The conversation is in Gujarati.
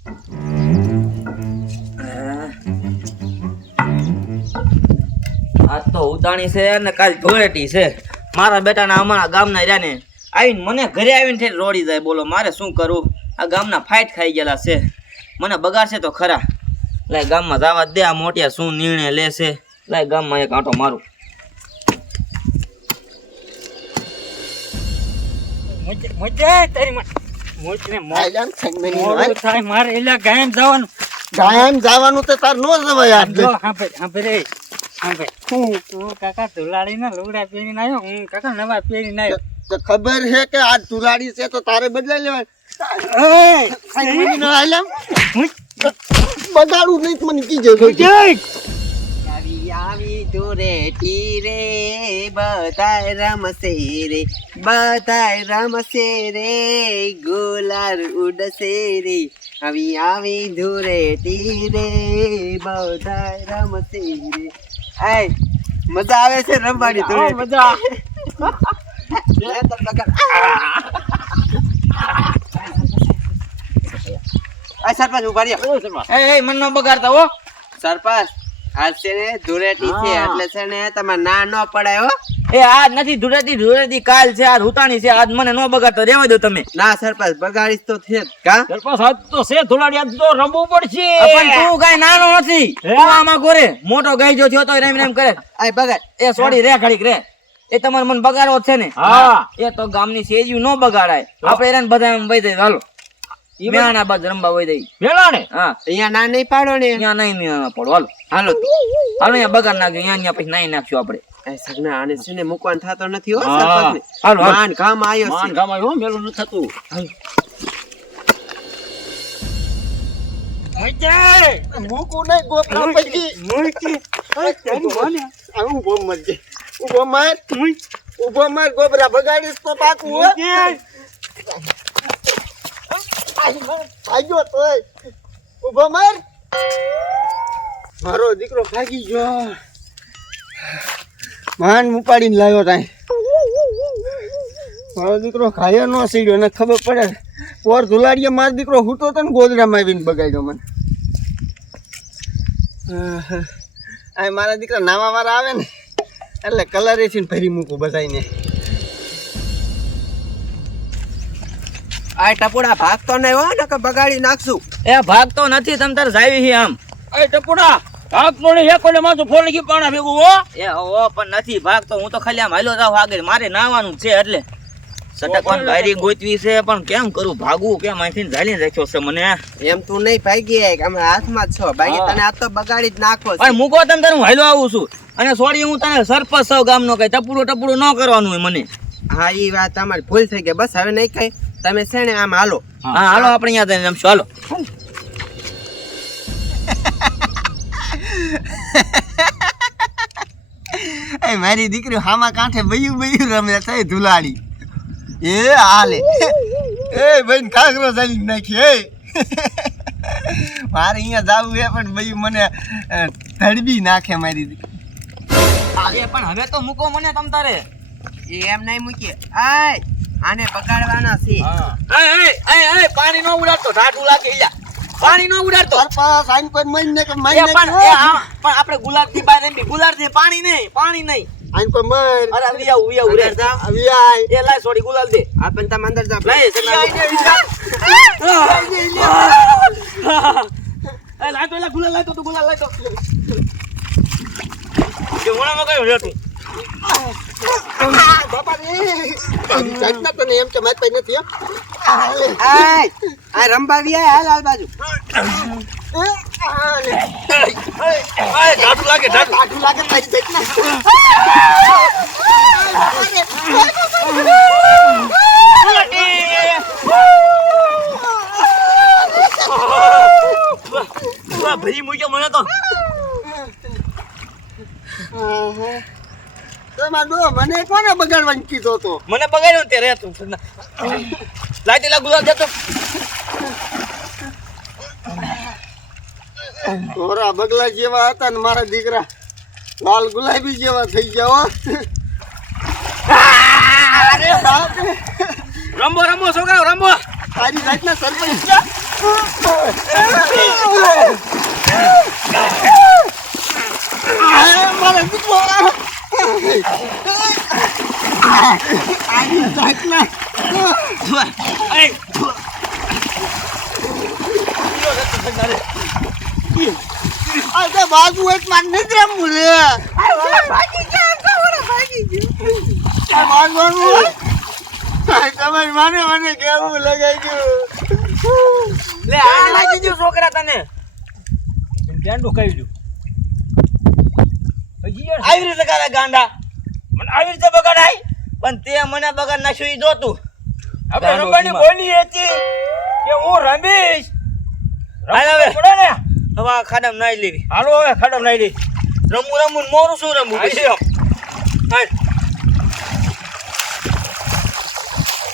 આજ તો ઉતાણી છે ને કાલ ધોળેટી છે. મારા બેટાના અમારા ગામના રહ્યા ને આવીને મને ઘરે આવીને રોડી જાય. બોલો મારે શું કરું? આ ગામના ફાઇટ ખાઈ ગયેલા છે. મને બગાડશે તો ખરા. લાય ગામમાં જવા દે. આ મોટિયા શું નિર્ણય લેશે? લાય ગામમાં એક આંટો મારું. ગાયન જવાનું તો તાર નો જવાય. કાકા ધુલાડી ના લુગડા પહેરીને આવ્યો. હું કાકા નવા પહેરીને આવ્યો. તો ખબર છે કે આ તુલાડી છે તો તારે બદલાઈ લેવાય. બગાડું નહીં મને કીજે. આવી ધૂળેટી રે બધાય રમશે રે, બધાય રમશે રે, ગુલાલ ઉડશે રે. આવી ધૂળેટી રે બધાય રમશે રે. આય મજા આવે છે રમવાની ધૂળેટી. મજા આ સરપંચ ઉભા રહ્યા. એ મન નો બગાડતા હો સરપંચ આજ છે ને ધૂળેટી છે એટલે છે ને તમારે ના ન પડાય હો. એ આજ નથી ધૂળેટી કાલ છે. આજ ઉતાણી છે. આજ મને નો બગાડતા રહેવા દો તમે. ના સરપંચ બગાડીશ તો છે કા. સરપંચ આજ તો છે ધુલાડી. આજ તો રમવું પડશે. પણ તું કઈ નાનો નથી. તું આમાં ગોરે મોટો ગાઈ જો થયો તો રેમ રેમ કરે. આય બગાડ એ સોડી રે ઘડીક રે. એ તમારે મન બગાડવો છે ને? હા એ તો ગામની સેજ્યું નો બગાડાય. આપણે એને બધા એમ વઈ દઈ. હાલો મેણા બાદ રમવા વઈ દઈ. મેળા ને હા અહીંયા ના નહીં પાડો ને. અહીંયા નહીં મેણા પડો. હાલો હાલો હાલો અહીંયા બગાડ નાખજો. અહીંયા પછી નાઈ નાખશું આપણે. એ સગના આને છે ને મૂકવાનું થતો નથી હો હા. સરપંચને. હાલો હાલો. માન કામ આવ્યો માન છે. ગામ આવ્યો મેળું નથી થતું. મૂકું નહીં ગોપરા પછી. ઉભો મરજે. ઉભો માર ગોબરા બગાડીશ તો પાકું હો. ભાગ્યો તોય ઉભો માર. મારો દીકરો ભાગી ગયો. માન ઉપાડીને લાવ્યો તાય. મારો દીકરો ખાયો ન સીડ્યો ને ખબર પડે. પોર ધુલાડીએ મારો દીકરો હૂતો તો ને ગોદડામાં આવીને બગાડ્યો મને. આ મારા દીકરા નાવા વાળા આવે ને એટલે કલરે થી ભરી મૂકું બધાને. આ ટપુડા ભાગતો નહીં હો ને કે બગાડી નાખશું. એ ભાગતો નથી. તમ તાર જાવી હી આમ. એ ટપુડા ભાગતો ને એકોને માથું ફોડકી પાણા ભેગું હો. એ હો પણ નથી ભાગતો. હું તો ખાલી આમ હાલ્યો જાવ આગળ. મારે નાવાનું છે એટલે સટકવાન બારી ગોતવી છે. પણ કેમ કરું? ભાગવું કેમ? અહીંથી ઝાલીને રાખ્યો છે મને. એમ તું નહીં ભાગી અમે હાથમાં જ છો. ભાગી તને આ તો બગાડી જ નાખો છે. પણ મૂકો તમ તાર હું હાલ્યો આવું છું. અને સોરી હું તને સરપંચ સૌ ગામનો કઈ ટપુડું ન કરવાનું હોય મને. હા ઈ વાત તમારી ભૂલ થઈ ગઈ. બસ હવે નહીં કઈ. તમે છે ને આમ હાલો. હા હાલો આપણે અહીંયા જઈને રમશું. હાલો એ મારી દીકરી હામા કાંઠે બયું રમે છે ધુલાડી. એ હાલે એ ભાઈ કાકરો ચાલી નાખી. એ મારે અહીંયા જાવું છે પણ બયું મને ધડબી નાખે મારી દીકરી. પણ હવે તો મૂકો મને તમ તારે. એમ નહીં મૂકીએ. આય આને પકડવાના છે. પાણી નો ઉડાડતો. ઢાઢું લાગે. પાણી નો ઉડાડતો. સરપંચ આઈન કોઈ મઈને કે પણ આપણે ગુલાબ થી બહાર એમ ગુલાબ થી પાણી નહીં. આઈન કોઈ મર. અરે વિયા રે. આવી આય. એ લાય સોડી ગુલાલ દે. આપણ તમે અંદર જા. લાય એ લાય તો ગુલાલ લાય તો ગુલાલ લાય તો. કે હોણામાં કયો રે તું? બાપા રે જાતના તને એમ કે માર પઈ નથી હો. આય આ રંબાવી આય હાલ હાલ બાજુ. ઢાઢું લાગે. આટલું લાગે મારી જાતના. ભરી મૂક્યો મને તો. મને કોને બગાડવાનું કીધો તો? મને બગાડ્યો તે રે તું. લાય તેલા ગુલાબ જતો. થોડા બગલા જેવા હતા ને મારા દીકરા લાલ ગુલાબી જેવા થઈ ગયા. અરે બાપ રે. રમો છોકરાઓ રમો. તારી જાતના સરપંચ મારા દીકરો આઈ સાકલા આ તો બાજુ એક માર નથી રમવું લે ભાગી ગયો ભાગવાનું તમારી માને કેવું લગાઈ ગયું લે આ લાગી ગયું છોકરા તને ગાંડું કહી દઉં હજી યાર આવી રીતે કરે ગાંડા મને આવી રીતે બગાડાય પણ તે મને બગાડ નાખ્યું ઈ જોતું આપણે રમવાની બોલી હતી કે હું રમીશ હાલ હવે પડે ને હવે આ ખાડામાં નાઈ લેવી હાલો હવે ખડમ નાઈ દે રમવું મોરું શું રમવું હાલ. હાલ